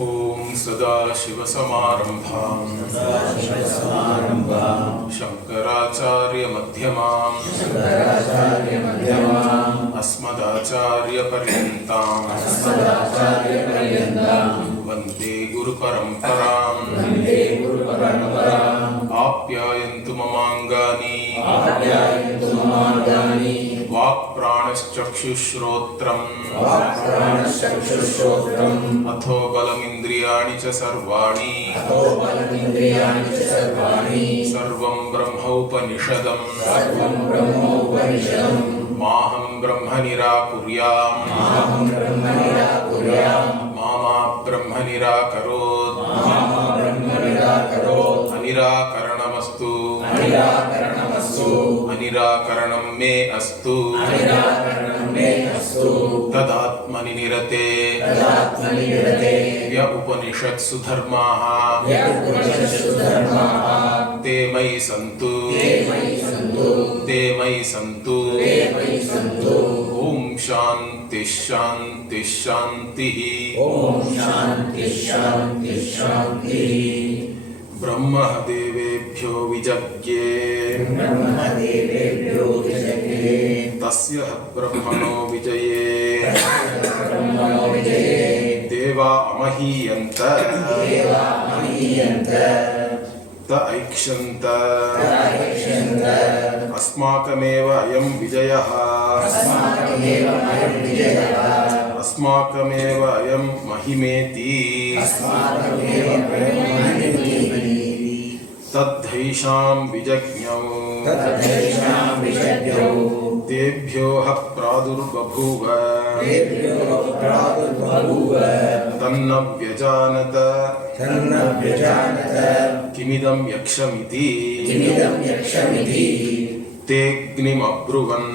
ॐ सदाशिवसमारम्भां शङ्कराचार्यमध्यमाम् अस्मदाचार्यपर्यन्तां वन्दे गुरुपरम्पराम् आप्यायन्तु ममाङ्गानि वाक्प्राणश्चक्षुश्रोत्रम् अथो बलमिन्द्रियाणि च सर्वाणि सर्वं ब्रह्मोपनिषदम् माहं ब्रह्म निराकुर्याम् मामा ब्रह्म निराकरोत् अनिराकरणमस्तु अनिराकरणं मे अस्तु तदात्मनि निरते य उपनिषत्सु धर्माः ते मयि सन्तु ॐ शान्ति शान्ति शान्तिः ब्रह्म देवेभ्यो विजज्ञे तस्य ब्रह्मणो विजये देवा अमहीयन्त त ऐक्षन्त अस्माकमेव अयं विजयः अस्माकमेव अयं महिमेति तद्धैषां विजज्ञौ तेभ्योः प्रादुर्बभूव तन्न व्यजानत किमिदं यक्षमिति तेऽग्निमब्रुवन्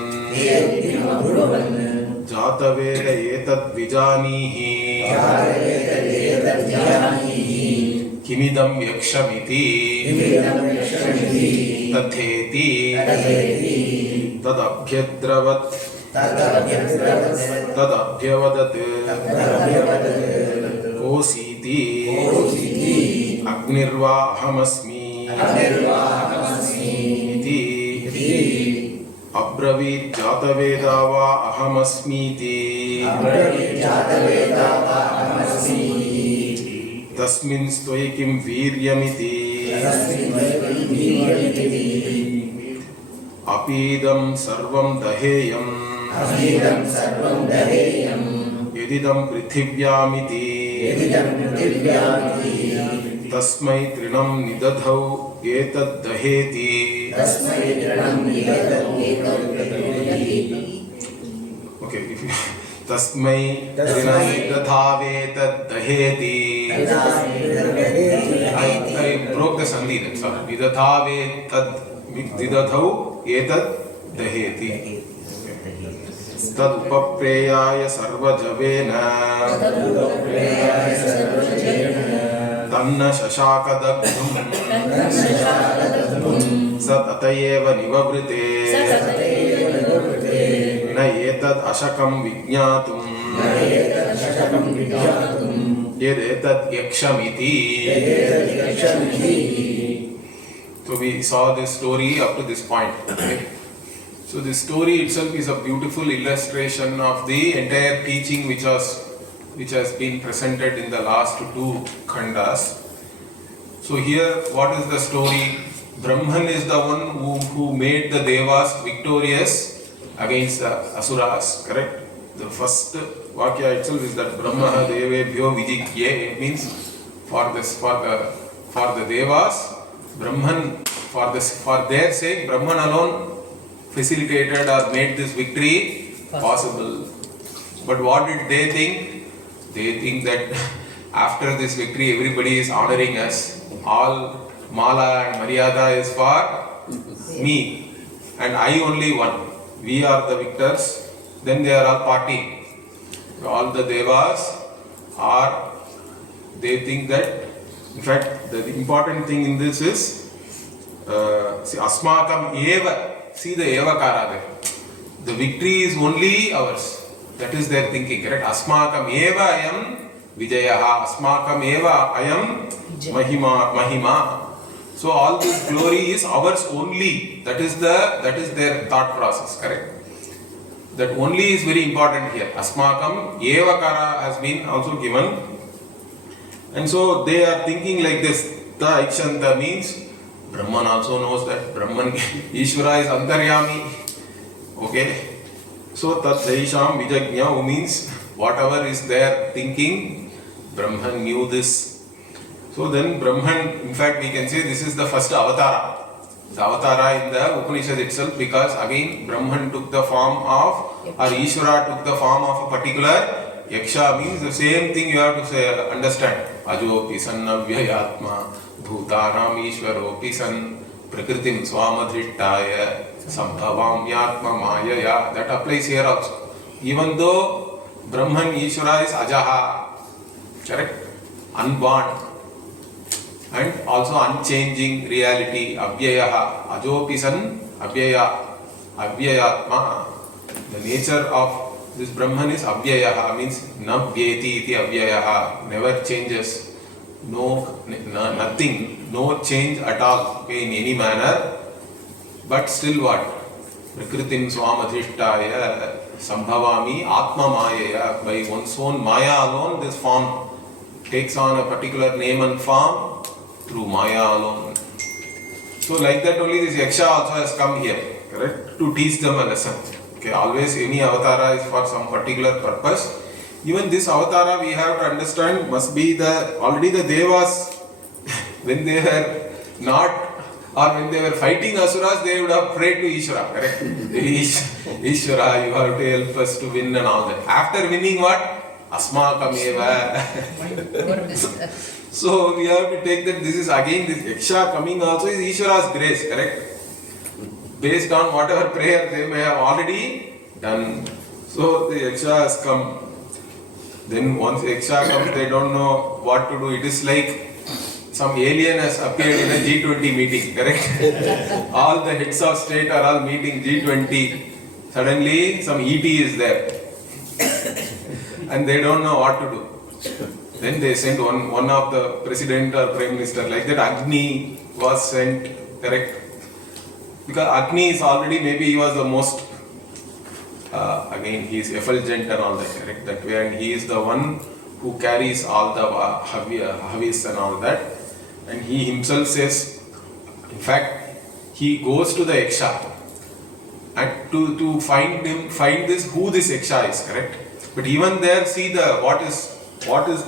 जातवेद एतद्विजानीहि किमिदं यक्षमिति तथेति तदभ्यद्रवत् तदभ्यवदत् कोसीति अग्निर्वा अहमस्मि इति अब्रवीत् जातवेदा वा अहमस्मीति तस्मिन् स्त्वयि किं वीर्यमिति अपीदं सर्वं दहेयं यदिदं पृथिव्यामिति तस्मै तृणं निदधौ एतद्दहेति ओके तस्मै तृणं निदधावेतद्दहेति I broke the sandhi then, sorry. Vidadhau etad daheti. Tad upapreyaya sarvajavena tanna shashakadagdhum sat atayeva nivavrite na etad ashakam vijñātum yed etad yakshamiti. So we saw this story up to this point. Okay? So this story itself is a beautiful illustration of the entire teaching which has been presented in the last two khandas. So here, what is the story? Brahman is the one who made the Devas victorious against the Asuras, correct? The first Vakya itself is that Brahma Devebhyo Vijikye. It means for the Devas, Brahman, for their sake, Brahman alone facilitated or made this victory possible. But what did they think? They think that after this victory, everybody is honoring us. All Mala and Maryada is for me, and I only won. We are the victors. Then they are all partying. All the Devas they think that, in fact, the important thing in this is, see, Asmakam Eva, see the Evakara there. The victory is only ours. That is their thinking, correct? Asmakam eva ayam Vijayaha Asmakam Eva Ayam Mahima. So all this glory is ours only. That is their thought process, correct? That only is very important here. Asmakam Evakara has been also given. And so they are thinking like this. Ta Ikshanta means Brahman also knows that Brahman Ishvara is Antaryami. Okay. So Tat Daisham Vijagnya means whatever is there thinking, Brahman knew this. So then Brahman, in fact we can say this is the first avatara. The avatara in the Upanishad itself, because again Brahman took the form of, or Ishvara took the form of a particular Yaksha. Means the same thing you have to say, understand. Ajopi san avyayatma bhutanam ishvaropi san prakritim swamadhishtaya sambhavam yatma mayaya. That applies here also. Even though Brahman Ishvara is ajaha, correct? Unborn. And also unchanging reality, abhyayaha, ajopisan, abhyayatma. The nature of this Brahman is abhyayaha, means na vyeti iti abhyayaha, never changes, nothing, no change at all, okay, in any manner, but still what? Prakritim swamadhishtaya sambhavami atma mayaya. By one's own maya alone, this form takes on a particular name and form through maya alone. So like that only this Yaksha also has come here, correct? To teach them a lesson. Okay, always any avatara is for some particular purpose. Even this avatara we have to understand must be already the Devas when they were not, or when they were fighting Asuras, they would have prayed to Ishvara, correct? Ishvara, you have to help us to win and all that. After winning what? Asmakameva. So we have to take that this is again this Yaksha coming also is Ishvara's grace, correct? Based on whatever prayer they may have already done. So the Yaksha has come. Then once Yaksha comes, they don't know what to do. It is like some alien has appeared in a G20 meeting, correct? All the heads of state are all meeting G20. Suddenly some ET is there. And they don't know what to do. Then they sent one of the president or prime minister, like that Agni was sent, correct? Because Agni is already, maybe he was the most, again he is effulgent and all that, correct? That way, and he is the one who carries all the havis and all that. And he himself says, in fact, he goes to the Yaksha and to find this, who this Yaksha is, correct? But even there, see what is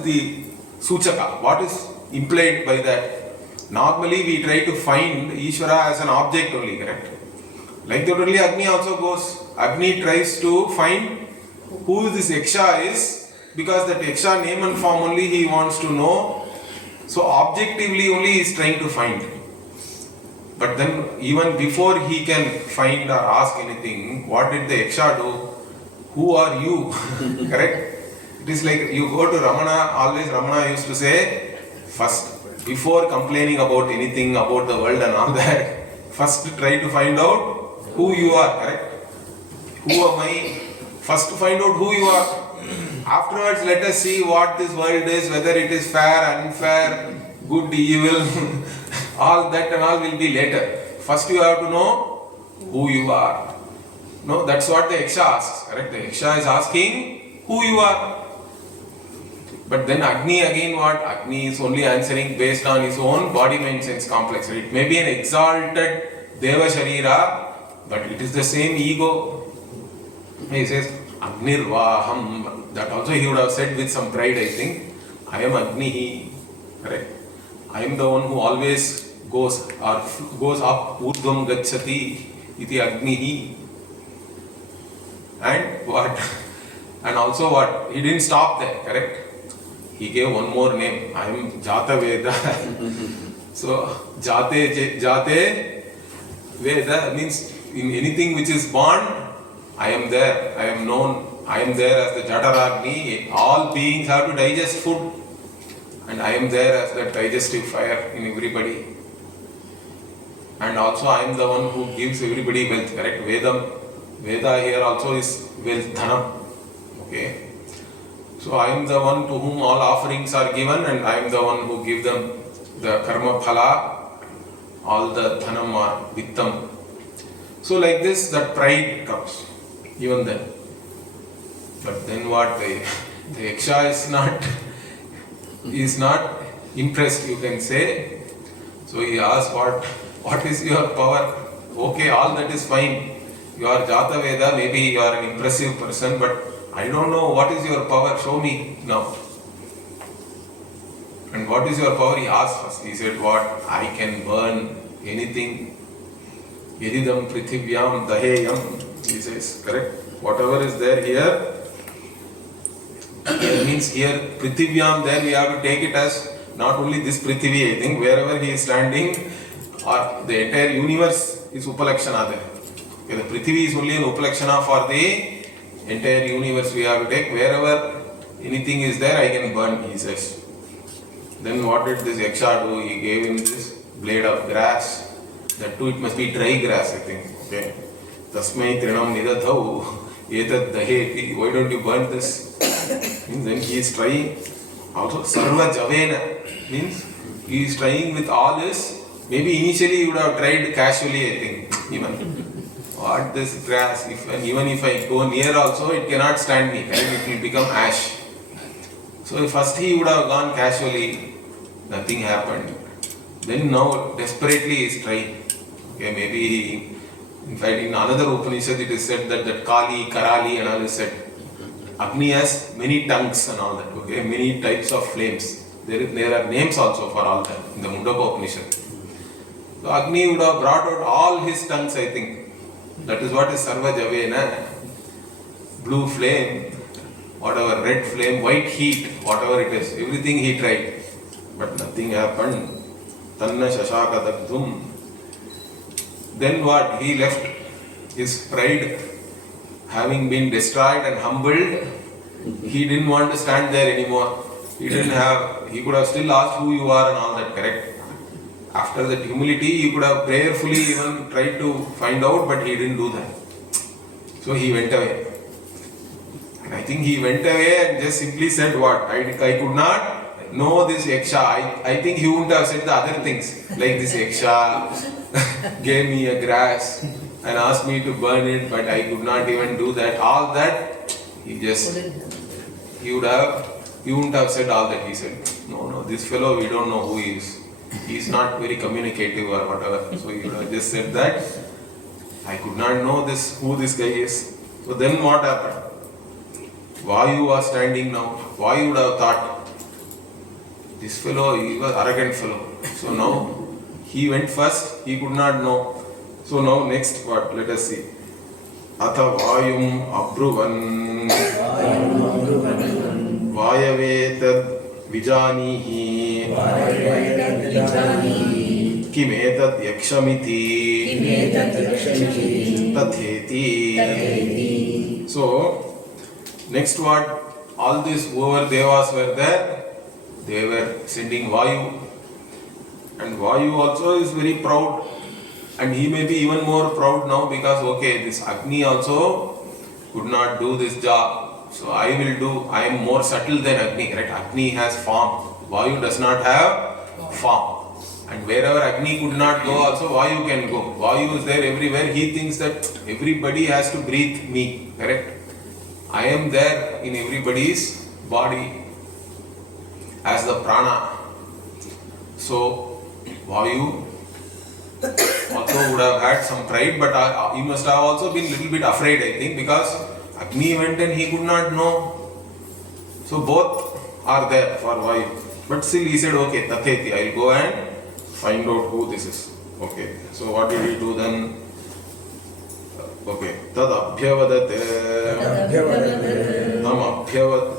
the Suchaka, what is implied by that. Normally we try to find Ishvara as an object only, correct? Like that only Agni also goes. Agni tries to find who this Yaksha is, because that Yaksha name and form only he wants to know. So objectively only he is trying to find. But then even before he can find or ask anything, what did the Yaksha do? Who are you? Correct? It is like you go to Ramana, always Ramana used to say, first, before complaining about anything about the world and all that, first try to find out who you are, correct? Who am I? First find out who you are. Afterwards, let us see what this world is, whether it is fair, unfair, good, evil, all that and all will be later. First you have to know who you are. No, that's what the Yaksha asks, correct? The Yaksha is asking who you are. But then Agni again what? Agni is only answering based on his own body, mind, sense complex. It may be an exalted Deva Sharira, but it is the same ego. He says, Agnirvaham. That also he would have said with some pride, I think. I am Agnihi. Correct. I am the one who always goes up, Urdhvam Gacchati, iti Agnihi. And what? And also what? He didn't stop there, correct? He gave one more name. I am Jata Veda. So, Jate Veda means in anything which is born, I am there, I am known, I am there as the Jataragni. All beings have to digest food, and I am there as the digestive fire in everybody. And also I am the one who gives everybody wealth, correct? Veda here also is wealth, dhanam. Okay. So I am the one to whom all offerings are given, and I am the one who give them the karma phala, all the dhanam or vittam. So like this, that pride comes, even then. But then what, the Yaksha is not impressed, you can say. So he asked, what is your power? Okay, all that is fine. You are Jata Veda, maybe you are an impressive person, but I don't know what is your power, show me now. And what is your power? He asked first. He said, what? I can burn anything. Yedidam prithivyam daheyam. He says, correct? Whatever is there here, means here prithivyam, there we have to take it as not only this Prithvi, I think, wherever he is standing, or the entire universe is Upalakshana there. Okay, the Prithvi is only an Upalakshana for the entire universe we have to take. Wherever anything is there, I can burn, he says. Then what did this Yaksha do? He gave him this blade of grass. That too, it must be dry grass, I think. Okay. Tasmai trinam nidadhau etad daheti. Why don't you burn this? Means then he is trying. Also, sarva javena means he is trying with all his. Maybe initially he would have tried casually, I think. Even what this grass? Even if I go near also, it cannot stand me. It will become ash. So first he would have gone casually, nothing happened. Then now desperately he is trying. Okay, maybe he, in fact in another Upanishad it is said that Kali, Karali and all is said. Agni has many tongues and all that, okay, many types of flames. There are names also for all that in the Mundaka Upanishad. So Agni would have brought out all his tongues, I think. That is what is Sarva Javena. Blue flame, whatever, red flame, white heat, whatever it is, everything he tried. But nothing happened. Tanna Shashaka Dagdhum. Then what? He left his pride, having been destroyed and humbled. He didn't want to stand there anymore. He could have still asked who you are and all that, correct? After that humility, he could have prayerfully even tried to find out, but he didn't do that. So he went away. And I think he went away and just simply said what? I could not know this Yaksha. I think he wouldn't have said the other things. Like this Yaksha gave me a grass and asked me to burn it, but I could not even do that. All that, he wouldn't have said all that. He said, no, this fellow, we don't know who he is. He is not very communicative or whatever. So he would have just said that. I could not know who this guy is. So then what happened? Vayu was standing now. Vayu would have thought, this fellow, he was arrogant fellow. So now, he went first, he could not know. So now next what? Let us see. Atha Vayum Abruvan Vayavetad Vijanihi Kimetad Yakshamiti Tatheti. So, next what? All these over devas were there. They were sending Vayu. And Vayu also is very proud. And he may be even more proud now because, okay, this Agni also could not do this job. So I am more subtle than Agni, right? Agni has form. Vayu does not have form. And wherever Agni could not go, also Vayu can go. Vayu is there everywhere. He thinks that everybody has to breathe me, correct? I am there in everybody's body as the prana. So Vayu also would have had some pride, but he must have also been a little bit afraid, I think, because Agni went and he could not know. So both are there for Vayu. But still he said, okay, Tatheti, I will go and find out who this is. Okay, so what did he do then? Okay, tad abhyavadate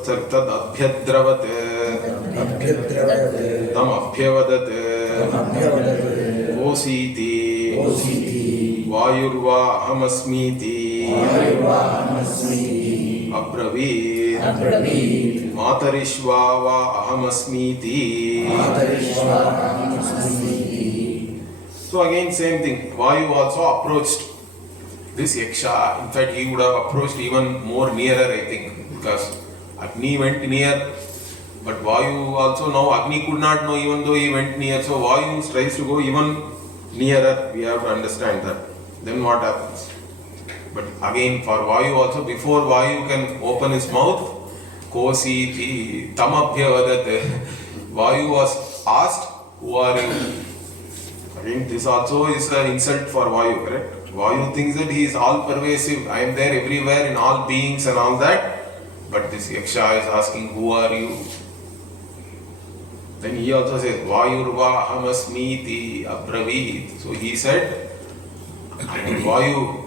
tad abhyadravate tam abhyavadate Ositi Vayurva Ahamasmiti Abravit Matarishvava Ahamasmiti. So again same thing. Vayu also approached this Yaksha. In fact, he would have approached even more nearer, I think, because Agni went near, but Vayu also now Agni could not know even though he went near. So Vayu tries to go even nearer. We have to understand that. Then what happens? But again for Vayu also, before Vayu can open his mouth, Kosi Tamabhya Vadat. Vayu was asked, who are you? Again, this also is an insult for Vayu, correct? Vayu thinks that he is all pervasive. I am there everywhere in all beings and all that. But this Yaksha is asking, who are you? Then he also says, Vayurva Ahamasmiti Abravit. So he said, Vayu,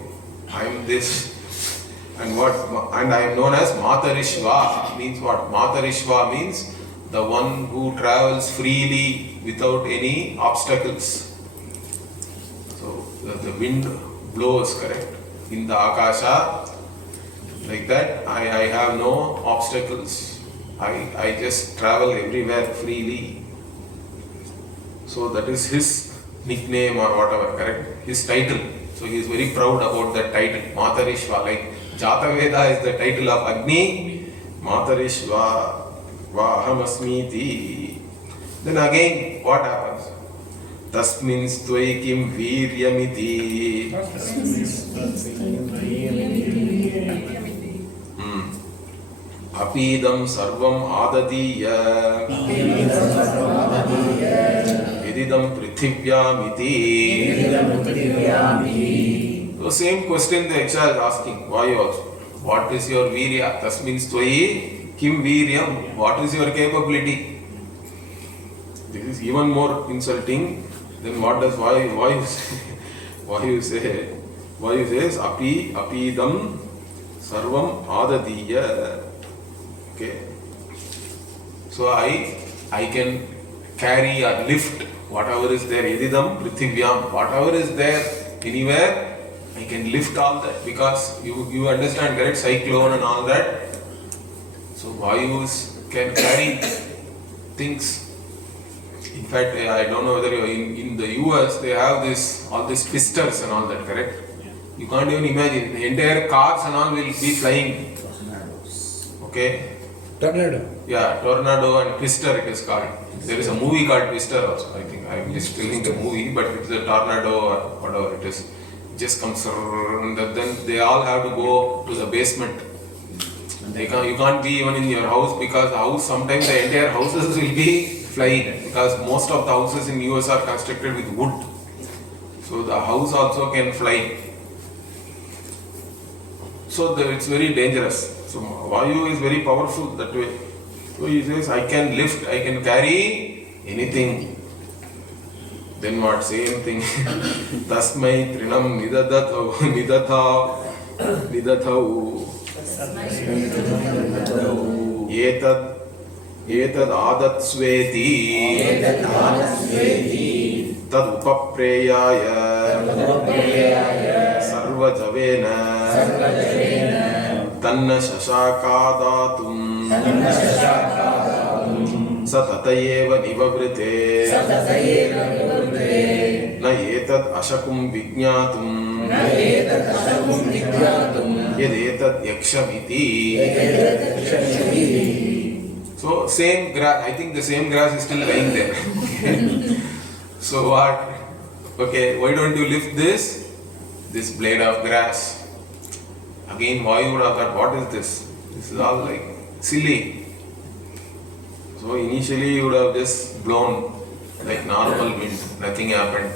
I am this. And I am known as Matarishva. Means what? Matarishva means the one who travels freely without any obstacles. So the wind blows, correct? In the Akasha, like that, I have no obstacles. I just travel everywhere freely. So that is his nickname or whatever, correct? His title. So he is very proud about that title, Matarishva. Like Jataveda is the title of Agni, Matarishva, Vahamasmiti. Then again, what happens? Tasmin stvai kim viryamiti. Apidam sarvam adadiya. Vididam prithivyaamiti. So same question the Yaksha is asking. Why also? What is your virya? Tasmin stvai kim viryam. What is your capability? This is even more insulting. Then what does Vayu say? Vayu says apidam sarvam adadiya. Okay. So I can carry or lift whatever is there. Yadidam prithivyam. Whatever is there anywhere, I can lift all that because you understand, correct? Cyclone and all that. So Vayus can carry things. In fact, I don't know whether in the US they have all these twisters and all that, correct? You can't even imagine. The entire cars and all will be flying. Okay? Tornado. Yeah, tornado and twister it is called. There is a movie called Twister also. I think I'm just telling the movie, but it's a tornado or whatever it is. It just comes and then they all have to go to the basement. You can't be even in your house because the house, sometimes the entire houses will be flying because most of the houses in US are constructed with wood. So the house also can fly. So it's very dangerous. So Vayu is very powerful that way. So he says, I can lift, I can carry anything. Then what? Same thing. Tasmai trinam nidathau. Etad adatsveti. Tad upapreyaya. Sarvajavena. Tanna shashakadatum. Satatayeva nivavrite. Na etad ashakum vijnatum. Yedetad yakshamiti. So same grass, I think the same grass is still lying there. So what? Okay, why don't you lift this blade of grass? Again, why would have thought, what is this? This is all like silly. So initially you would have just blown like normal wind, nothing happened.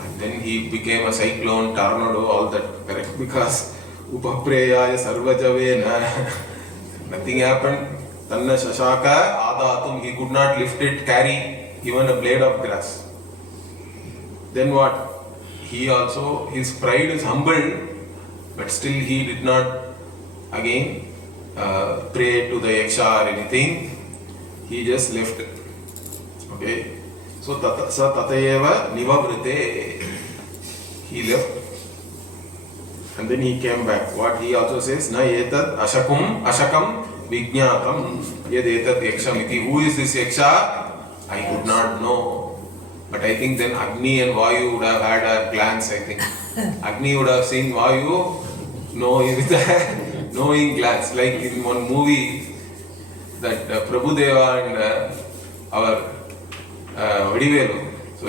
And then he became a cyclone, tornado, all that, correct? Because upapreyaya sarvajavena, nothing happened. Tanna shashaka adatum, he could not lift it, carry even a blade of grass. Then what? He also, his pride is humbled, but still he did not again pray to the Yaksha or anything. He just left. Okay. So sa tatayeva nivavrite. He left. And then he came back. What he also says, na etad ashakam vijnatam yad etad yakshamiti. Who is this Yaksha? I could not know. But I think then Agni and Vayu would have had a glance, I think. Agni would have seen Vayu with a knowing glance. Like in one movie, that Prabhudeva and our Vadivelu. So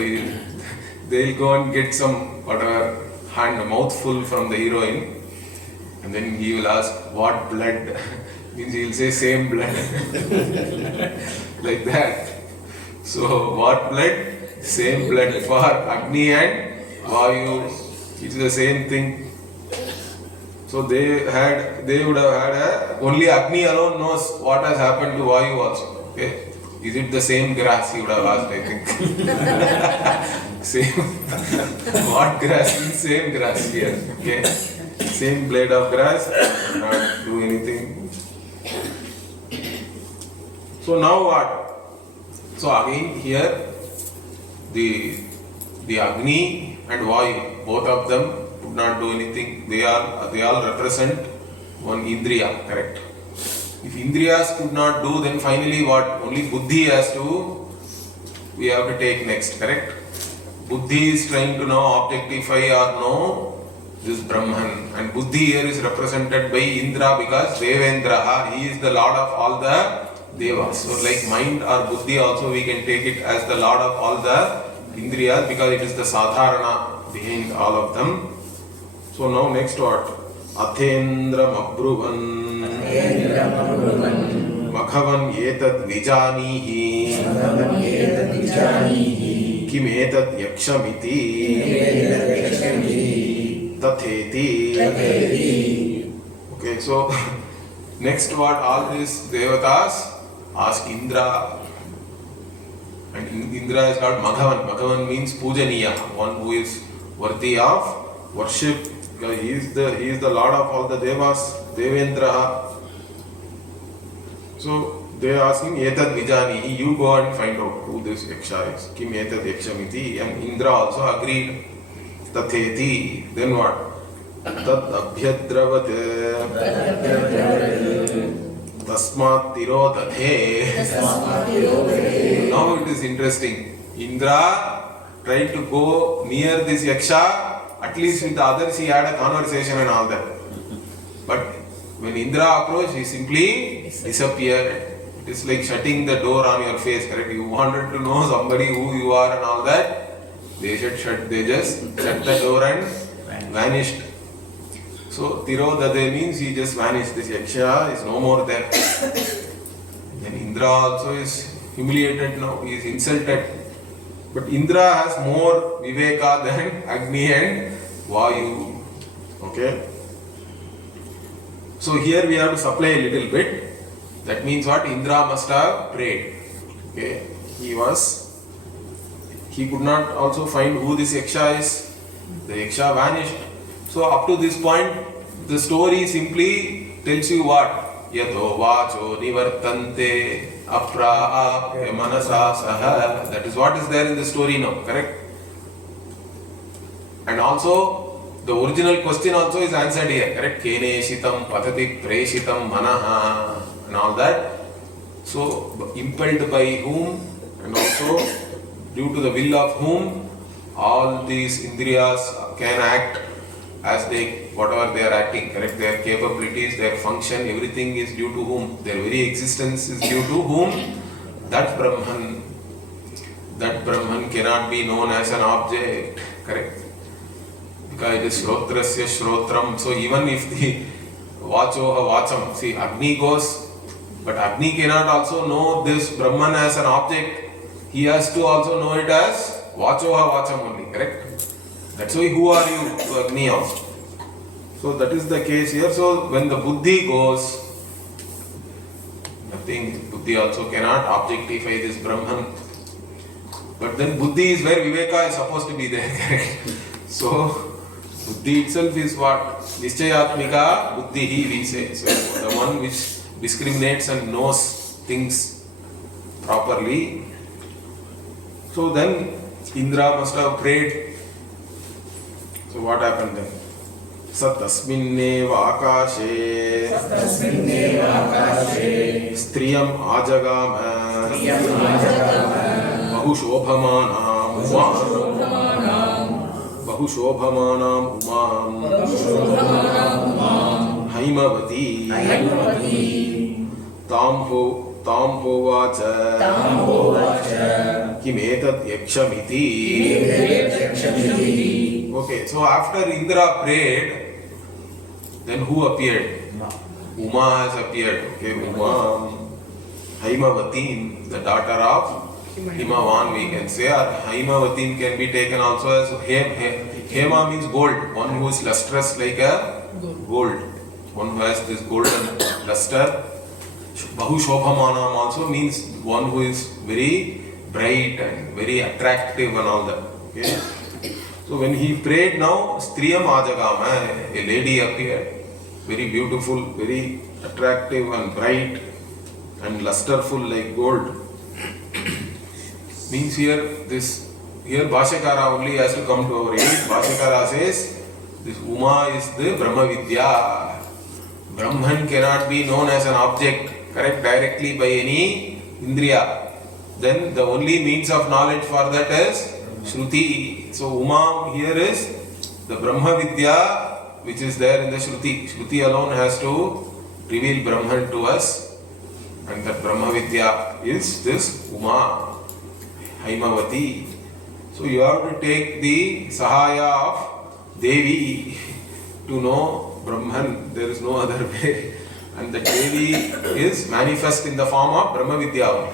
they'll go and get some whatever mouthful from the heroine, and then he will ask what blood. Means he will say same blood. Like that. So what blood? Same blood for Agni and Vayu. It's the same thing. So they would have had only Agni alone knows what has happened to Vayu also. Okay. Is it the same grass? He would have asked, I think. Same. What grass? Same grass here. Okay. Same blade of grass. Not do anything. So now what? So again here, the Agni and Vayu, both of them could not do anything. They all represent one Indriya, correct? If Indriyas could not do, then finally what? Only Buddhi we have to take next, correct? Buddhi is trying to now objectify or know this Brahman, and Buddhi here is represented by Indra because Devendraha, he is the lord of all the Devas. So like mind or Buddhi also we can take it as the lord of all the Indriyas because it is the Sadharana behind all of them. So now next what? Athendra Mabruvan Makhavan Etad Vijanihi Kim Etad Yakshamiti Tatheti. Okay, so next what? All these Devatas ask Indra, and Indra is called Maghavan. Maghavan means Pujaniya, one who is worthy of worship. He is the lord of all the Devas, Devendra. So they are asking Etad Vijani, you go and find out who this Yaksha is. Kim Etad Yakshamiti. And Indra also agreed. Tatheti. Then what? Tat Abhyadravate Tasmat Tirodhathe. Now it is interesting. Indra tried to go near this Yaksha. At least with the others he had a conversation and all that. But when Indra approached, he simply disappeared. It is like shutting the door on your face, correct? You wanted to know somebody who you are and all that. They just shut the door and vanished. So Tirodhade means he just vanished. This Yaksha is no more there. Then Indra also is humiliated now. He is insulted. But Indra has more viveka than Agni and Vayu. Okay. So here we have to supply a little bit. That means what? Indra must have prayed. Okay. He could not also find who this Yaksha is. The Yaksha vanished. So up to this point, the story simply tells you what? Yatho vacho nivartante aprapya manasa saha. That is what is there in the story now, correct? And also, the original question also is answered here, correct? Kene shitam patati preshitam manaha and all that. So, impelled by whom and also due to the will of whom all these Indriyas can act as whatever they are acting, correct? Their capabilities, their function, everything is due to whom? Their very existence is due to whom? That Brahman. That Brahman cannot be known as an object, correct? Because it is Shrotrasya Shrotram. So even if the Vachoha Vacham, see Agni goes, but Agni cannot also know this Brahman as an object. He has to also know it as Vachoha Vacham only, correct? That's why who are you to Agni also. So that is the case here. So when the Buddhi goes, nothing, Buddhi also cannot objectify this Brahman. But then Buddhi is where Viveka is supposed to be there, correct? So Buddhi itself is what? Nischayatmika Buddhihi we say. So the one which discriminates and knows things properly. So then Indra must have prayed. So what happened then? Satasminneva akashe striyam ajagama bahushobhamanam umam haimavati tamho Tam hovacha kim etad yakshamiti. Okay, so after Indra prayed, then who appeared? Uma has appeared. Okay, Uma, Haimavatim, the daughter of Himavan, we can say, or Haimavatim can be taken also as Hema means gold, one who is lustrous like a gold, one who has this golden luster. Bahu Shobhamanam also means one who is very bright and very attractive and all that. Okay. So when he prayed now, Striyam Ajagama, a lady appeared, very beautiful, very attractive and bright and lusterful like gold. Means here Bhashyakara only has to come to our aid. Bhashyakara says this Uma is the Brahma Vidya. Brahman cannot be known as an object, correct, directly by any Indriya. Then the only means of knowledge for that is Shruti. So Uma here is the Brahma Vidya which is there in the Shruti. Shruti alone has to reveal Brahman to us, and that Brahma Vidya is this Uma, Haimavati. So you have to take the Sahaya of Devi to know Brahman. There is no other way. And the Devi is manifest in the form of Brahma Vidya.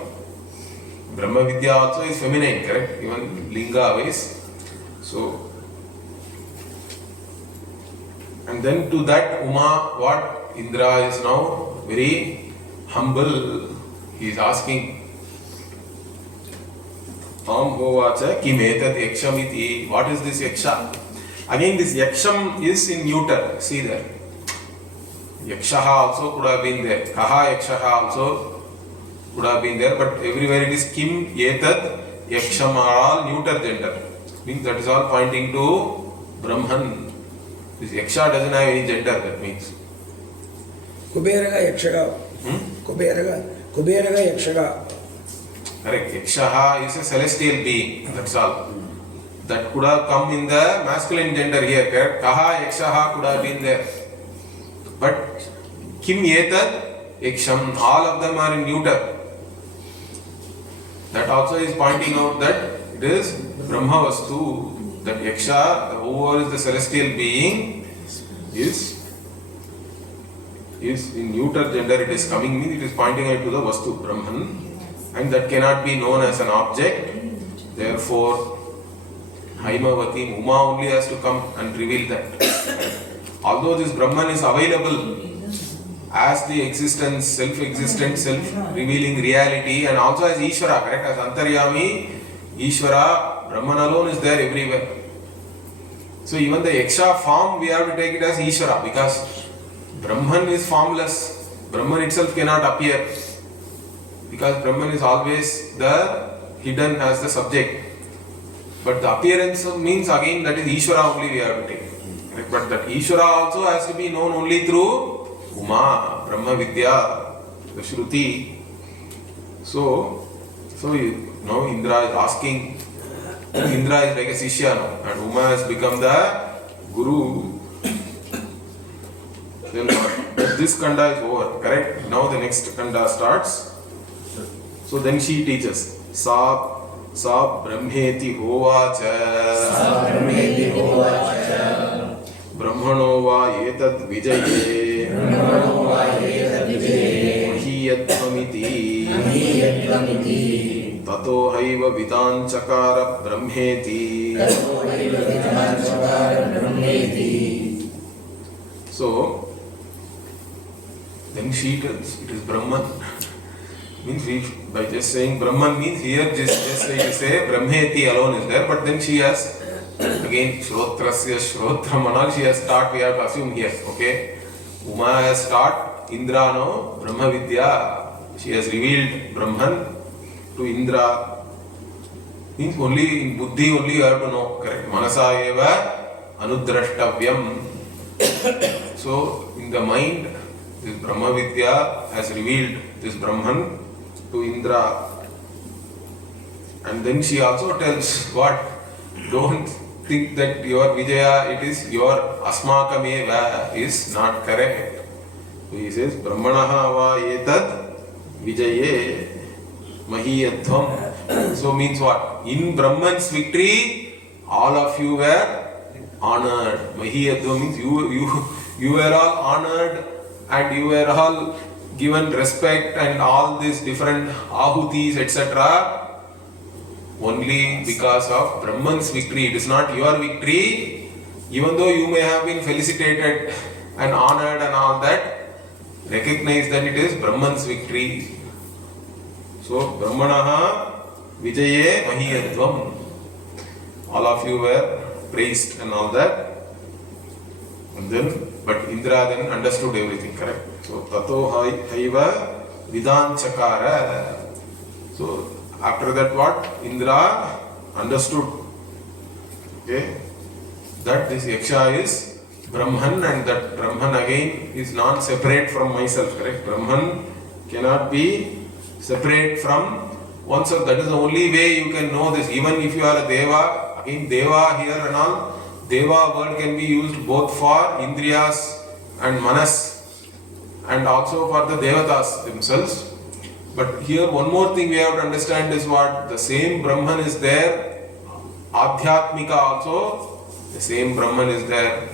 Brahma Vidya also is feminine, correct? Even Linga wise. So, and then to that Uma, what Indra is now very humble. He is asking, Tam hovacha kim etad yakshamiti. What is this yaksha? Again, this yaksham is in neuter. See there. Yakshaha also could have been there. Kaha yakshaha also could have been there. But everywhere it is kim etad yaksham are all neuter gender. Means that is all pointing to Brahman. This yaksha doesn't have any gender, that means. Kuberaga yakshaga. Kuberaga yakshaga. Correct. Yakshaha is a celestial being. That's all. That could have come in the masculine gender here. Correct. Kaha yakshaha could have been there. But kim etad yaksham, all of them are in neuter. That also is pointing out that it is Brahma Vastu. That yaksha, whoever is the celestial being, is in neuter gender. It is coming, means it is pointing out to the Vastu, Brahman, and that cannot be known as an object. Therefore, Haimavati, Uma only has to come and reveal that. Although this Brahman is available as the existence, self-existent, self-revealing reality, and also as Ishvara, correct? As Antaryami, Ishvara, Brahman alone is there everywhere. So even the Yaksha form, we have to take it as Ishvara, because Brahman is formless. Brahman itself cannot appear, because Brahman is always the hidden as the subject. But the appearance means again that is Ishvara only we have to take. But that Ishvara also has to be known only through Uma, Brahma Vidya, the Shruti. So now Indra is asking. Indra is like a Shishya now, and Uma has become the Guru. Then this Kanda is over, correct? Now the next Kanda starts. So then she teaches. Sa Brahmeti hovacha. Brahmano va etad vijaye. Mahiyattvamiti. Tato haiva vidhan chakara brahmeti. So then she tells it is Brahman. Means by just saying Brahman means here just like you say Brahmeti alone is there, but then she has again Shrotrasya Shrotram and all she has taught, we have to assume here, okay? Uma has taught Indra no Brahma Vidya. She has revealed Brahman to Indra. Means only in Buddhi only you have to know, correct? Manasa eva anudrashtavyam. So in the mind, this Brahma Vidya has revealed this Brahman to Indra. And then she also tells what? Don't think that your Vijaya, it is your Asmakameva is not correct. So he says, Brahmanaha va etad Vijaye Mahiyadvam. So means what? In Brahman's victory, all of you were honored. Mahiyadvam means you were all honored and you were all given respect and all these different ahutis, etc. only because of Brahman's victory. It is not your victory. Even though you may have been felicitated and honored and all that, recognize that it is Brahman's victory. So, Brahmanaha Vijaye Mahiyadvam. All of you were praised and all that. And then, but Indra then understood everything, correct? So, Tato Haiva Vidanchakara. So, after that what? Indra understood, okay, that this Yaksha is Brahman and that Brahman again is non-separate from myself, correct? Brahman cannot be separate from oneself. That is the only way you can know this. Even if you are a Deva, again Deva here and all, Deva word can be used both for Indriyas and Manas and also for the Devatas themselves. But here one more thing we have to understand is what? The same Brahman is there, Adhyatmika also, the same Brahman is there,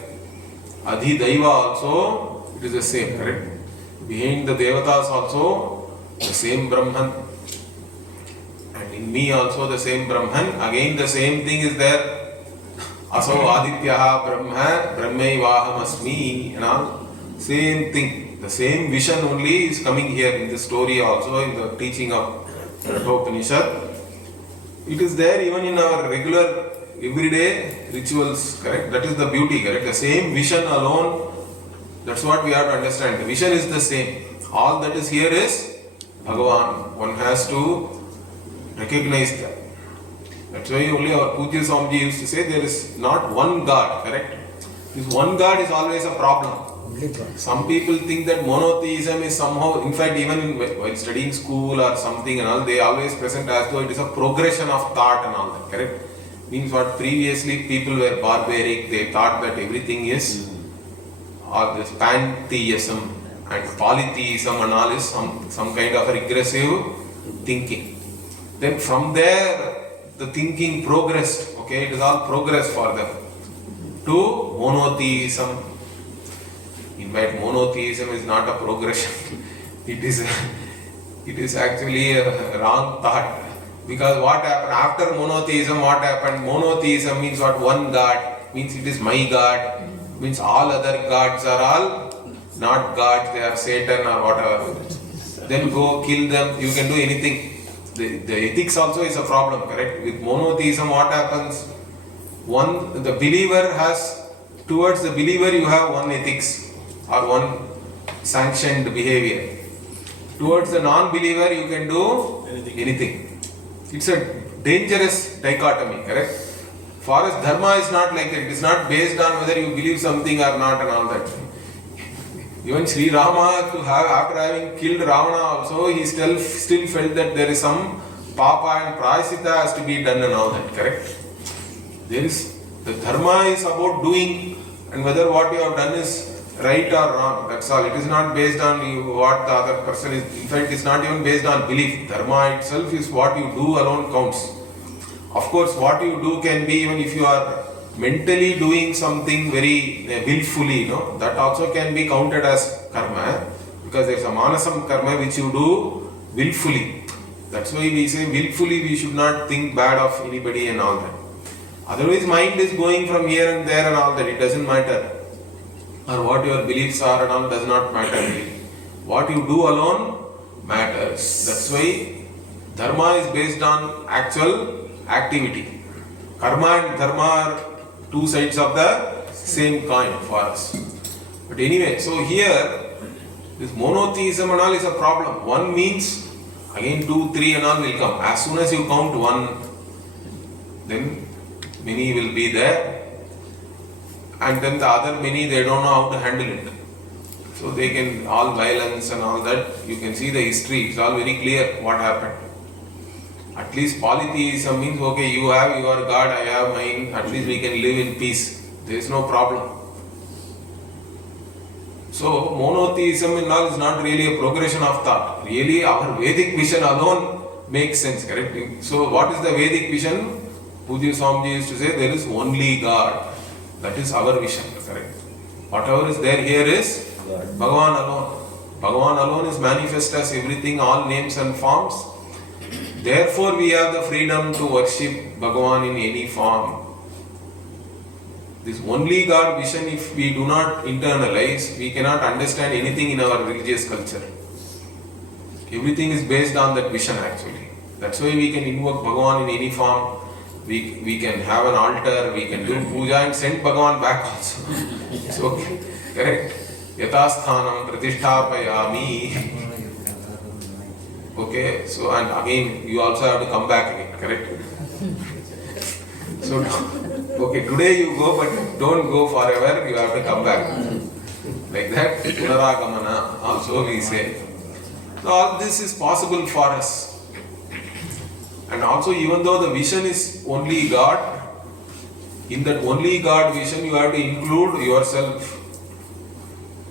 Adhidaiva also, it is the same, correct? Behind the Devatas also, the same Brahman. And in me also the same Brahman, again the same thing is there. Aso Adityaha Brahma, Brahmaivahamasmi and all, same thing. The same vision only is coming here in the story also, in the teaching of Upanishad. It is there even in our regular everyday rituals, correct? That is the beauty, correct? The same vision alone, that's what we have to understand. The vision is the same. All that is here is Bhagavan. One has to recognize that. That's why only our Pujya Swamiji used to say there is not one God, correct? This one God is always a problem. Some people think that monotheism is somehow, in fact, even while studying school or something and all, they always present as though it is a progression of thought and all that, correct? Means what previously people were barbaric, they thought that everything is, or this pantheism and polytheism and all is some kind of a regressive thinking. Then from there, the thinking progressed, okay, it is all progress for them, to monotheism. In fact, monotheism is not a progression. It is actually a wrong thought. Because what happened after monotheism? What happened? Monotheism means what? One God. Means it is my God. Means all other gods are all not gods. They are Satan or whatever. Then go kill them. You can do anything. The ethics also is a problem, correct? With monotheism, what happens? The believer has, towards the believer you have one ethics or one sanctioned behavior. Towards the non-believer you can do anything. It's a dangerous dichotomy, correct? For us dharma is not like that. It is not based on whether you believe something or not and all that. Even Sri Rama, after having killed Ravana also, he still felt that there is some papa and prayasita has to be done and all that, correct? The dharma is about doing, and whether what you have done is right or wrong, that's all. It is not based on what the other person is. In fact, it's not even based on belief. Dharma itself is what you do alone counts. Of course, what you do can be, even if you are mentally doing something very willfully, that also can be counted as karma, because there is a manasam karma which you do willfully. That's why we say willfully we should not think bad of anybody and all that. Otherwise, mind is going from here and there and all that. It doesn't matter. Or what your beliefs are and all does not matter really. What you do alone matters. That's why dharma is based on actual activity. Karma and dharma are two sides of the same coin for us. But anyway, so here this monotheism and all is a problem. One means again 2, 3 and all will come. As soon as you count one, then many will be there. And then the other many, they don't know how to handle it. So they can, all violence and all that, you can see the history, it's all very clear what happened. At least polytheism means, okay, you have your God, I have mine, at least we can live in peace. There is no problem. So monotheism and all is not really a progression of thought. Really our Vedic vision alone makes sense, correct? So what is the Vedic vision? Pujya Swamiji used to say there is only God. That is our vision, correct? Whatever is there here is Bhagavan alone. Bhagavan alone is manifest as everything, all names and forms. Therefore we have the freedom to worship Bhagavan in any form. This only God vision, if we do not internalize, we cannot understand anything in our religious culture. Everything is based on that vision actually. That's why we can invoke Bhagavan in any form. We can have an altar, we can do puja and send Bhagavan back also. It's okay. Correct? Yatasthanam pratisthapayami. Okay, so and again you also have to come back again, correct? So, okay, today you go, but don't go forever, you have to come back. Like that, Punaragamana also we say. So all this is possible for us. And also even though the vision is only God, in that only God vision you have to include yourself.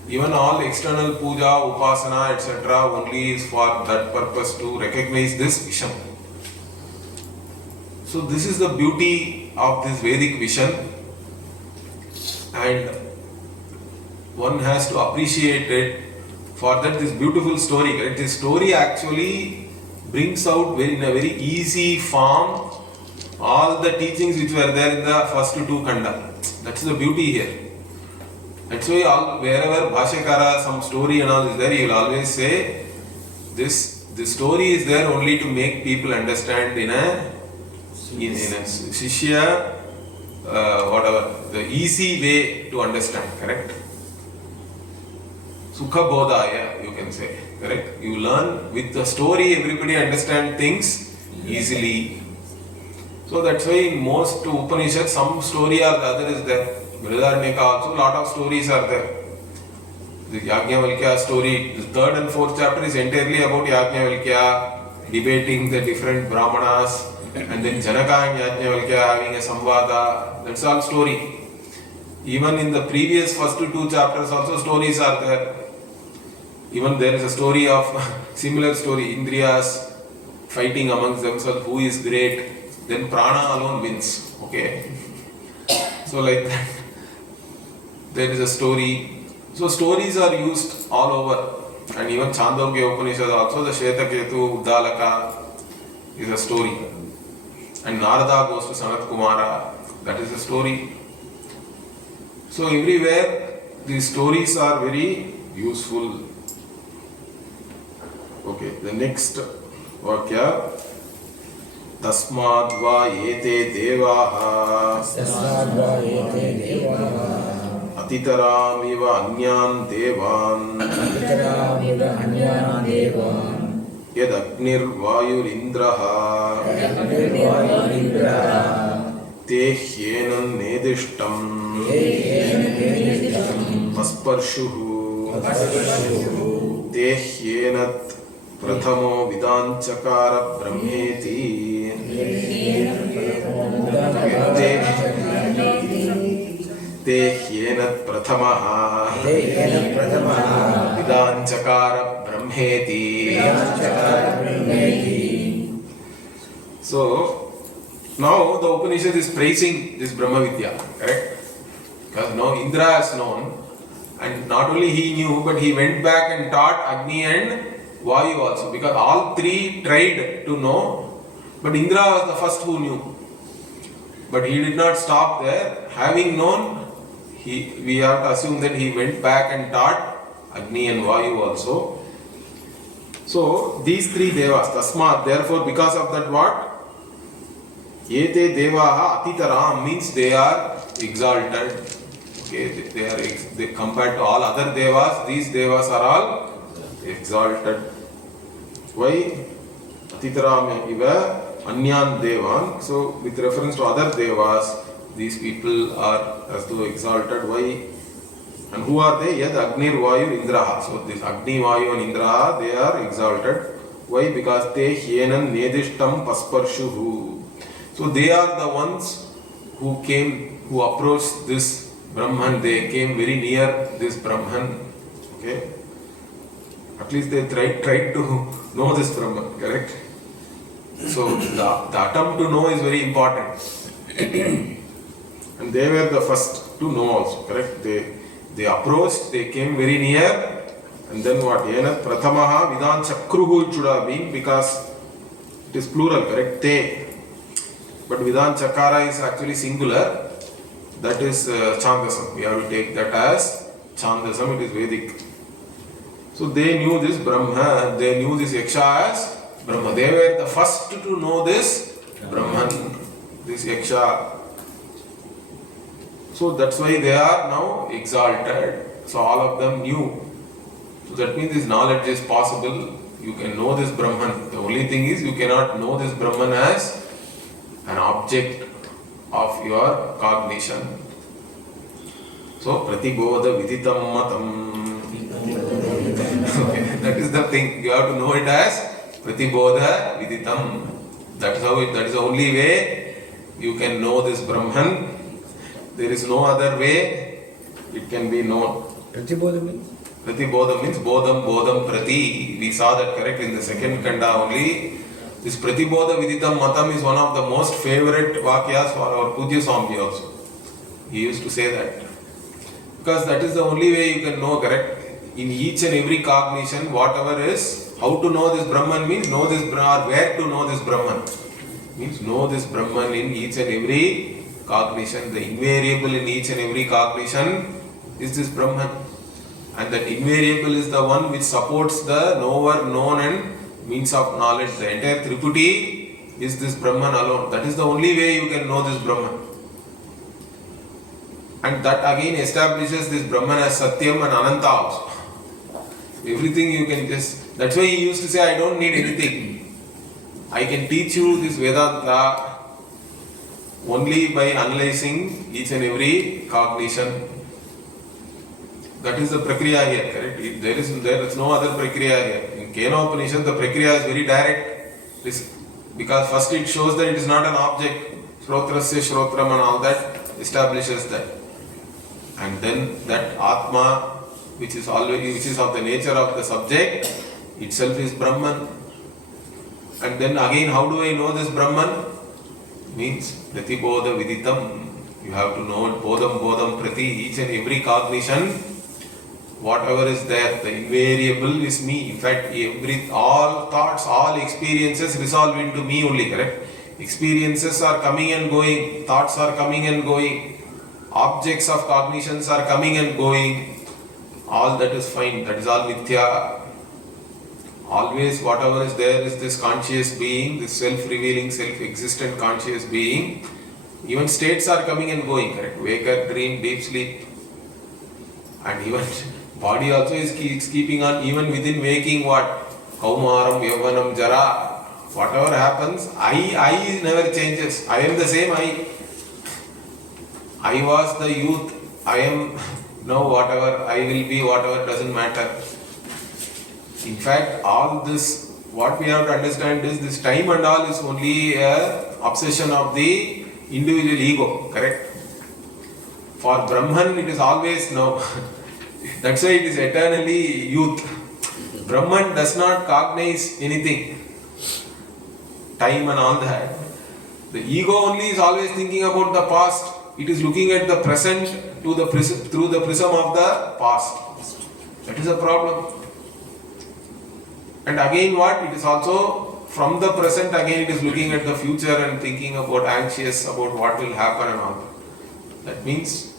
Even all external puja, upasana, etc. only is for that purpose to recognize this vision. So this is the beauty of this Vedic vision, and one has to appreciate it. For that, this beautiful story, correct? This story actually brings out in a very easy form all the teachings which were there in the first two kanda. That's the beauty here. That's why wherever Bhashyakara, some story and all is there, he will always say this story is there only to make people understand in a Shishya, whatever, the easy way to understand, correct? Sukha Bodhaya, you can say, correct? You learn with the story, everybody understand things easily. So that's why in most Upanishads, some story or the other is there. Brihadaranyaka also, lot of stories are there. The Yajnavalkya story, the third and fourth chapter is entirely about Yajnavalkya, debating the different Brahmanas, and then Janaka and Yajnavalkya having a samvada. That's all story. Even in the previous first two chapters also stories are there. Even there is a story of similar story, Indriyas fighting amongst themselves, who is great. Then Prana alone wins. Okay. So like that, there is a story. So stories are used all over. And even Chandogya Upanishad also, the Shetaketu Uddalaka is a story. And Narada goes to Sanat Kumara, that is a story. So everywhere these stories are very useful. Okay, the next Vakya. Tasmadva ete devaha Atitaram anyan devan Yad agnir vayur indraha Te hyenan nedishtam Pasparshuhu Te hyenat Prathamo vidanchakara brahmeti Te hyenat prathamaha vidanchakara brahmeti. So now the Upanishad is praising this Brahma Vidya, correct? Because now Indra has known, and not only he knew, but he went back and taught Agni and Vayu also, because all three tried to know, but Indra was the first who knew. But he did not stop there. Having known, we have to assume that he went back and taught Agni and Vayu also. So these three devas, Tasmat, therefore because of that what? Yete devaha atitaram means they are exalted. Okay, they compared to all other devas, these devas are all exalted. Why? Atitaram iva anyan devan. So with reference to other devas, these people are as though exalted. Why? And who are they? Yad Agnir Vayu Indraha. So this Agni, Vayu and Indraha, they are exalted. Why? Because they hyenan nedishtam pasparshuhu. So they are the ones who approached this Brahman. They came very near this Brahman Okay? At least they tried to know this Brahman, correct? So the attempt to know is very important. And they were the first to know also, correct? They approached, they came very near, and then what? Yenat Prathamaha Vidan Chakruhu it should have been, because it is plural, correct? Te. But Vidan Chakara is actually singular. That is Chandasam. We have to take that as Chandasam, it is Vedic. So they knew this Brahma, they knew this Yaksha as Brahma. They were the first to know this Brahman, this Yaksha. So that's why they are now exalted. So all of them knew. So that means this knowledge is possible. You can know this Brahman. The only thing is you cannot know this Brahman as an object of your cognition. So Pratibodha Viditam Matam. Okay, that is the thing. You have to know it as Pratibodha Viditam. That is the only way you can know this Brahman. There is no other way it can be known. Pratibodha means? Pratibodha means Bodham Prati. We saw that correct in the second kanda only. This Pratibodha Viditam Matam is one of the most favorite vakyas for our Pujya Swami also. He used to say that. Because that is the only way you can know, correct? In each and every cognition, whatever is, how to know this Brahman means know this Brahman, or where to know this Brahman. Means know this Brahman in each and every cognition. The invariable in each and every cognition is this Brahman. And that invariable is the one which supports the knower, known and means of knowledge. The entire Triputi is this Brahman alone. That is the only way you can know this Brahman. And that again establishes this Brahman as Satyam and Ananta also. Everything you can just... That's why he used to say, I don't need anything. I can teach you this Vedanta only by analyzing each and every cognition. That is the prakriya here, correct? There is no other prakriya here. In Kena Upanishad, the prakriya is very direct. Because first it shows that it is not an object. Shrotrasya, Shrotram and all that establishes that. And then that Atma, which is of the nature of the subject, itself is Brahman. And then again, how do I know this Brahman? Means Pratibodha Viditam. You have to know it, Bodham Prati, each and every cognition, whatever is there, the invariable is me. In fact, all thoughts, all experiences resolve into me only, correct? Experiences are coming and going, thoughts are coming and going, objects of cognitions are coming and going. All that is fine, that is all mithya. Always whatever is there is this conscious being, this self-revealing, self-existent conscious being. Even states are coming and going, correct? Waker, dream, deep sleep. And even body also is keeping on, even within waking what? Kaumaram, Yavanam, Jara. Whatever happens, I never changes. I am the same I. I was the youth. I am now whatever. I will be whatever, doesn't matter. In fact, all this, what we have to understand is this time and all is only a obsession of the individual ego, correct? For Brahman, it is always now. That's why it is eternally youth. Brahman does not cognize anything. Time and all that. The ego only is always thinking about the past. It is looking at the present through the prism of the past. That is a problem. And again what? It is also from the present again it is looking at the future and thinking about anxious about what will happen and all. That means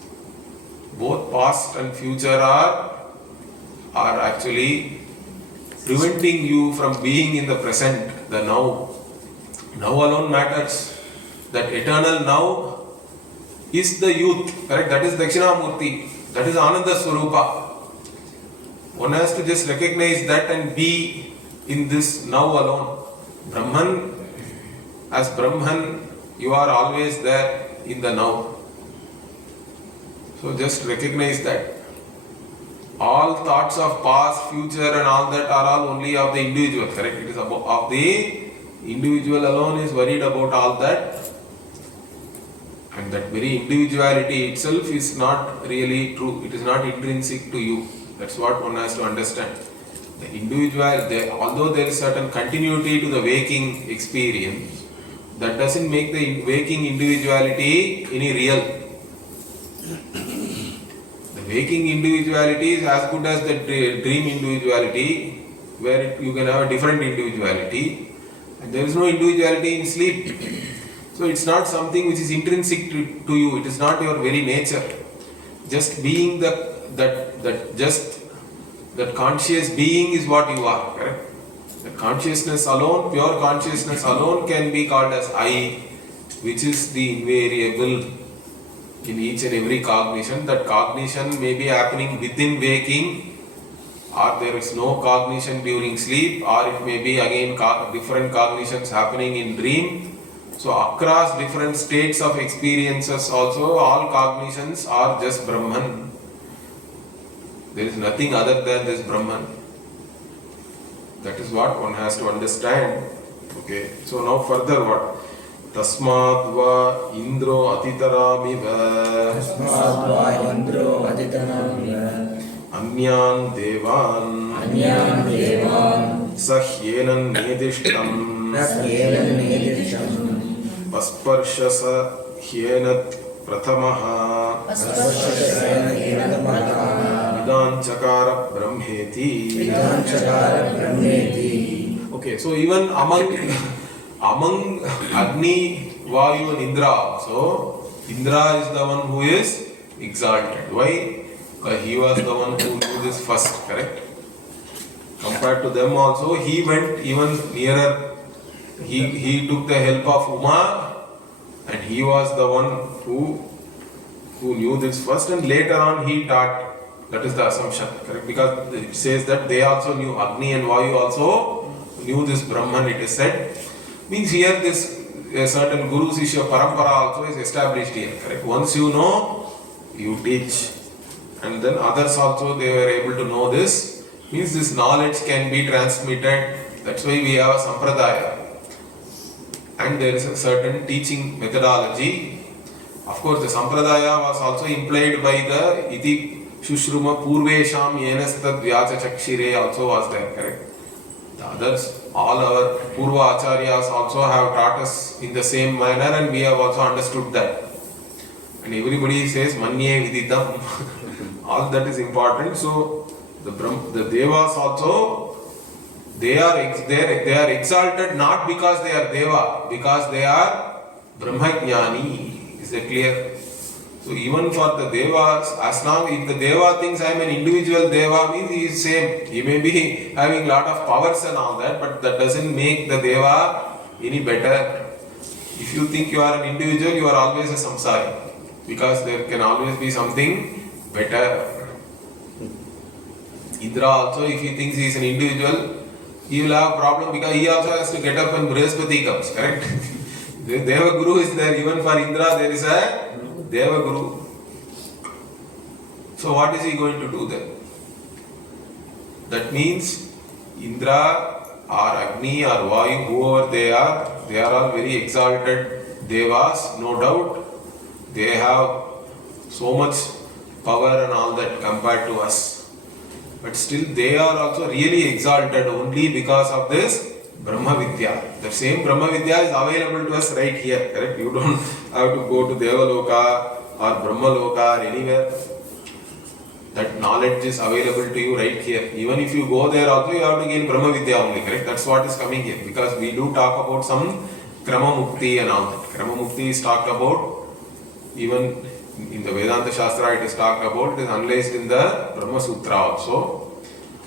both past and future are actually preventing you from being in the present, the now. Now alone matters. That eternal now is the youth, correct? That is Dakshinamurti. That is Ananda Swarupa. One has to just recognize that and be in this now alone. Brahman, as Brahman, you are always there in the now. So just recognize that. All thoughts of past, future and all that are all only of the individual, correct? It is of the individual alone is worried about all that. And that very individuality itself is not really true. It is not intrinsic to you. That's what one has to understand. The individual, although there is certain continuity to the waking experience, that doesn't make the waking individuality any real. The waking individuality is as good as the dream individuality, where you can have a different individuality, and there is no individuality in sleep. So it's not something which is intrinsic to you. It is not your very nature. Just being that conscious being is what you are. Correct? That consciousness alone, pure consciousness alone, can be called as I, which is the invariable in each and every cognition. That cognition may be happening within waking, or there is no cognition during sleep, or it may be again different cognitions happening in dream. So across different states of experiences also, all cognitions are just Brahman. There is nothing other than this Brahman. That is what one has to understand. Okay. So now further what? Tasmadva Indro Atitaramiva Anyan Devan Sahyenan Nedishtam Pasparshasa Hyenat Pratamaha Vidanchakara Brahmeti. Okay, so even among Agni, Vayu and Indra also, Indra is the one who is exalted. Why? Because he was the one who knew this first, correct? Compared to them also, he went even nearer. He took the help of Uma, and he was the one who knew this first, and later on he taught. That is the assumption, correct? Because it says that they also knew, Agni and Vayu also knew this Brahman, it is said. Means here this a certain Guru Sishya Parampara also is established here, correct? Once you know, you teach. And then others also, they were able to know this. Means this knowledge can be transmitted. That's why we have a Sampradaya. And there is a certain teaching methodology. Of course, the Sampradaya was also implied by the Iti Shushruma Purvesham Yenastad Vyacha Chakshire also was there, correct? The others, all our Purva Acharyas also have taught us in the same manner, and we have also understood that. And everybody says Manye Viditam. All that is important. So the Devas also, they are exalted not because they are Deva, because they are Brahmajnani. Is that clear? So even for the Devas, as long if the Deva thinks I am an individual Deva, means he is same. He may be having lot of powers and all that, but that doesn't make the Deva any better. If you think you are an individual, you are always a samsari, because there can always be something better. Indra also, if he thinks he is an individual, he will have a problem because he also has to get up when Brihaspati comes, correct? The Deva Guru is there, even for Indra there is a Deva Guru. So what is he going to do then? That means Indra or Agni or Vayu, whoever they are all very exalted Devas, no doubt. They have so much power and all that compared to us. But still they are also really exalted only because of this Brahma Vidya. The same Brahma Vidya is available to us right here, correct? You don't have to go to Devaloka or Brahmaloka or anywhere. That knowledge is available to you right here. Even if you go there also, you have to gain Brahma Vidya only, correct? That's what is coming here. Because we do talk about some Krama Mukti and all that. Krama Mukti is talked about, even in the Vedanta Shastra it is talked about, it is unlaced in the Brahma Sutra also.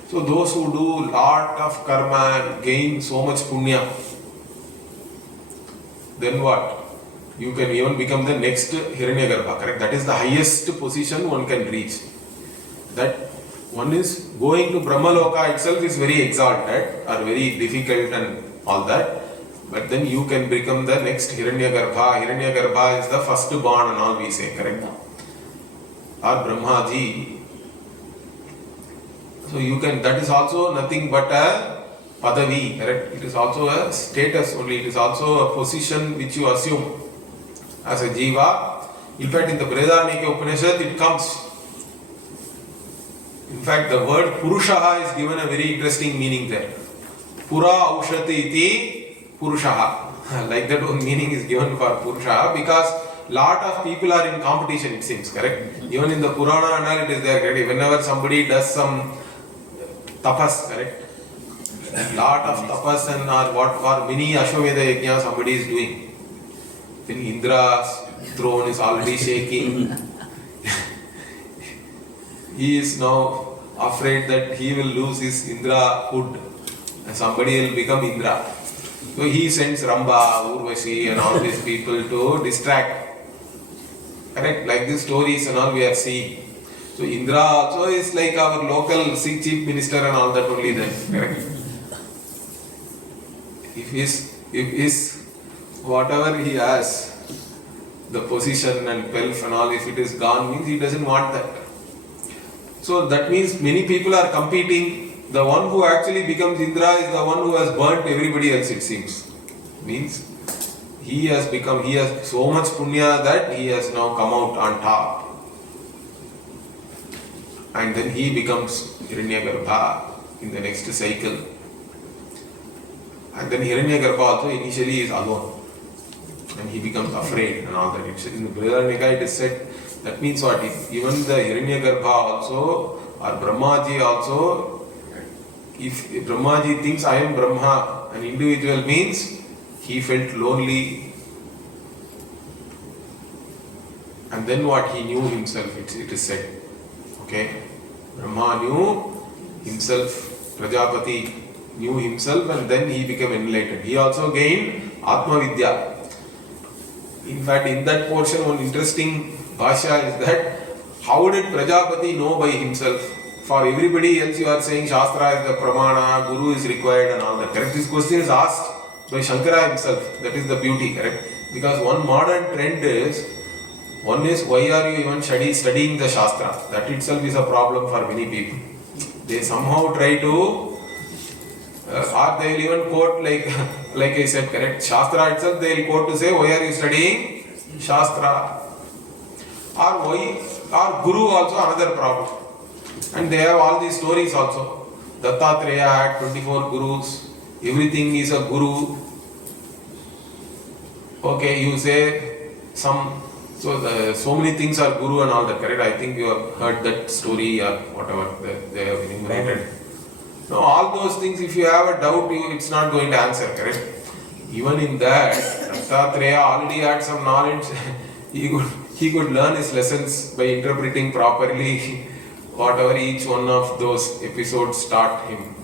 So those who do lot of karma and gain so much punya, then what? You can even become the next Hiranyagarbha, correct? That is the highest position one can reach. That one is going to Brahmaloka itself is very exalted or very difficult and all that. But then you can become the next Hiranyagarbha. Hiranyagarbha is the first born and all we say, correct? Or Brahmaji. So you can, that is also nothing but a padavi, correct? It is also a status only. It is also a position which you assume as a jiva. In fact, in the Brihadaranyaka Upanishad, it comes. In fact, the word Purushaha is given a very interesting meaning there. Pura Aushati iti Purushaha. Like that one meaning is given for Purushaha because lot of people are in competition, it seems, correct? Even in the Purana and all it is there, correct? Whenever somebody does some tapas, correct? Lot of tapas and or mini Ashwamedha yajna somebody is doing. Then Indra's throne is already shaking. He is now afraid that he will lose his Indra hood and somebody will become Indra. So he sends Ramba, Urvashi and all these people to distract. Correct? Like these stories and all we are seeing. So Indra also is like our local Sikh chief minister and all that only then. Correct? If his whatever he has, the position and pelf and all, if it is gone, means he doesn't want that. So that means many people are competing. The one who actually becomes Indra is the one who has burnt everybody else, it seems. Means he has so much punya that he has now come out on top. And then he becomes Hiranyagarbha in the next cycle. And then Hiranyagarbha also initially is alone. And he becomes afraid and all that. In the Brihadaranyaka it is said, that means what? Even the Hiranyagarbha also, or Brahmaji also, if Brahmaji thinks I am Brahma, an individual means he felt lonely. And then what? He knew himself, it is said. Okay? Brahma knew himself, Prajapati knew himself, and then he became enlightened. He also gained Atma Vidya. In fact, in that portion, one interesting bhasha is that how did Prajapati know by himself? For everybody else, you are saying Shastra is the Pramana, Guru is required and all that. Correct? This question is asked by Shankara himself. That is the beauty, correct? Because one modern trend is, one is why are you even studying the Shastra? That itself is a problem for many people. They somehow try to, or they will even quote like I said, correct? Shastra itself they will quote to say, why are you studying Shastra? Or Guru also another problem. And they have all these stories also. Dattatreya had 24 gurus. Everything is a guru. Okay, you say so many things are guru and all that, correct? I think you have heard that story or whatever they have enumerated. Now all those things, if you have a doubt, it's not going to answer, correct? Even in that, Dattatreya already had some knowledge. He could learn his lessons by interpreting properly whatever each one of those episodes taught him.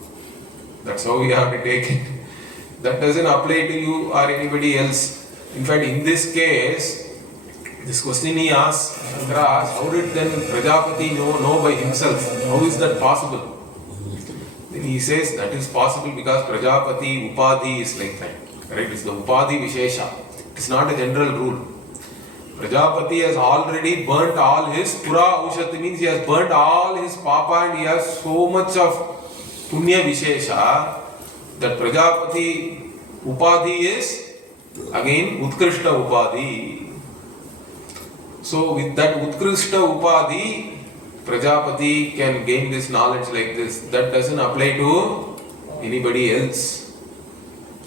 That's how we have to take it. That doesn't apply to you or anybody else. In fact, in this case, this question he asks, Shankara asks, how did then Prajapati know by himself? How is that possible? Then he says that is possible because Prajapati Upadhi is like that. Right? It's the Upadhi Vishesha. It's not a general rule. Prajapati has already burnt all his Pura Aushati, means he has burnt all his papa and he has so much of Punya Vishesha that Prajapati Upadhi is again Utkrishta Upadhi. So with that Utkrishta Upadhi, Prajapati can gain this knowledge like this. That doesn't apply to anybody else.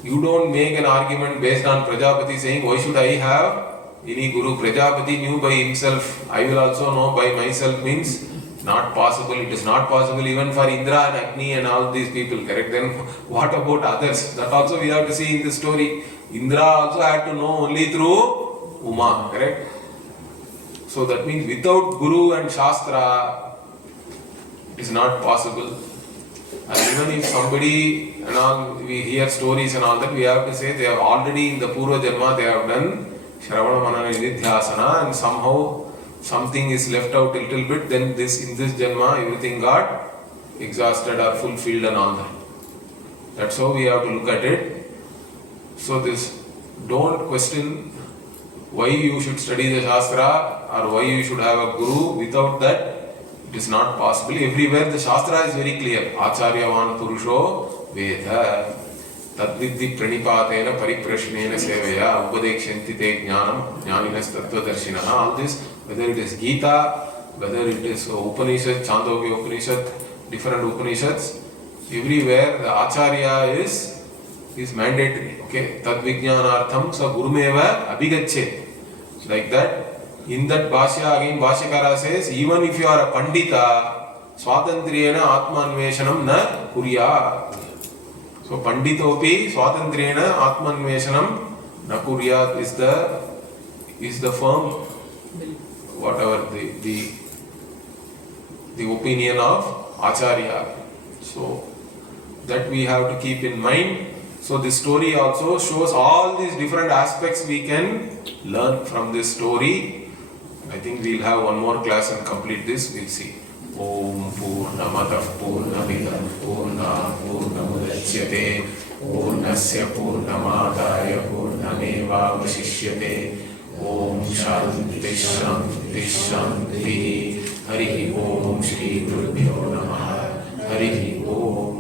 You don't make an argument based on Prajapati saying, why should I have any guru? Prajapati knew by himself, I will also know by myself, means not possible. It is not possible even for Indra and Agni and all these people, correct? Then what about others? That also we have to see in the story. Indra also had to know only through Uma, correct? So that means without Guru and Shastra, it is not possible. And even if somebody and all, we hear stories and all that, we have to say they have already in the Purva Janma, they have done Shravana Manana Nidhyasana, and somehow something is left out a little bit, then in this Janma everything got exhausted or fulfilled and all that. That's how we have to look at it. So don't question why you should study the Shastra or why you should have a Guru. Without that, it is not possible. Everywhere the Shastra is very clear. Acharyavan Purusho Veda Tadvidhi Pranipatena Pariprashnena Sevaya Upadekshanti Te Jnanam Jnaninas Tattvadarshinaha. All this, whether it is Gita whether it is Upanishad, Chandogya Upanishad, different Upanishads, everywhere the Acharya is mandatory. Okay, Tad Vijnanartham sa Gurumeva Abhigacche. Like that, in that Bhashya, again Bhashyakara says, even if you are a Pandita, Swatantriyena Atmanveshanam na Kurya. So Panditopi Swatantriyena Atmanveshanam na Kurya is the firm, whatever the opinion of Acharya. So that we have to keep in mind. So this story also shows all these different aspects we can learn from this story. I think we'll have one more class and complete this. We'll see. Om Purnamadav Purnamidam Purnam Purnamudachyate Purnasya Purnamadaya Purnameva Vasishyate. Om Shanti Shanti Shanti. Hari Om Shri Gurubhyo Namaha. Hari Om.